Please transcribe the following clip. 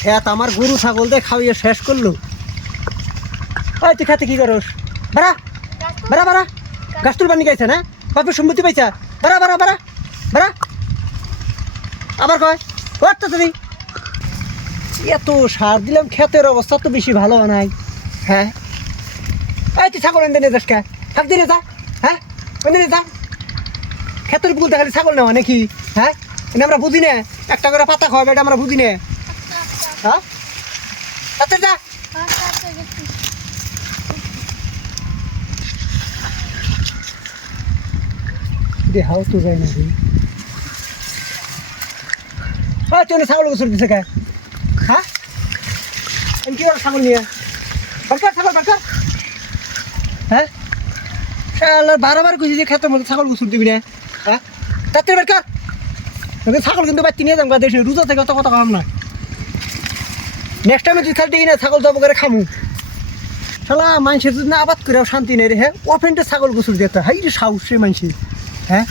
খেত আমার গরু ছাগল দিয়ে খাওয়িয়ে শেষ করলো। ওই তুই খেতে কি করস? বাড়া বাড়া বাড়া, গাছ তুলবার নিয়ে গেছে না, বাপের সম্মতি পাইছা, বাড়া বাড়া বাড়া বাড়া। আবার কয় ওর তো তুমি এত সার দিলাম, ক্ষেতের অবস্থা তো বেশি ভালো নাই। হ্যাঁ এই তুই ছাগল এনে যাস কে? থাক দিনে যা, হ্যাঁ এনে যা। ক্ষেতের পুকুর দেখালি ছাগল নেওয়া নাকি? হ্যাঁ এনে আমরা বুঝি না, একটা করে পাতা খাওয়াবে এটা আমরা বুঝি না। হ্যাঁ তাতে যা। দেখাও তো যায় না রে। হ্যাঁ চলে ছাগল গোসল দিছে কে? হ্যাঁ আমি কি করে ছাগল নিয়ে বারকার ছাগল বারকার? হ্যাঁ বারবার কইছি যে ক্ষেতের মধ্যে ছাগল গোসল দিবি না। হ্যাঁ তাতে বারকার ছাগল কিন্তু বাচ্চি নিয়ে যাবো দেশে রোজা থেকে অত কথা কাম না। নেক্সট টাইমে তুই খালি দেখি না ছাগল জব করে খামু। শালা মানুষের যদি না আবাদ করে শান্তি নেই রে। হ্যাঁ ওপেনটা ছাগল গোসল দিতে হাই রে সাহস রে মানুষের। হ্যাঁ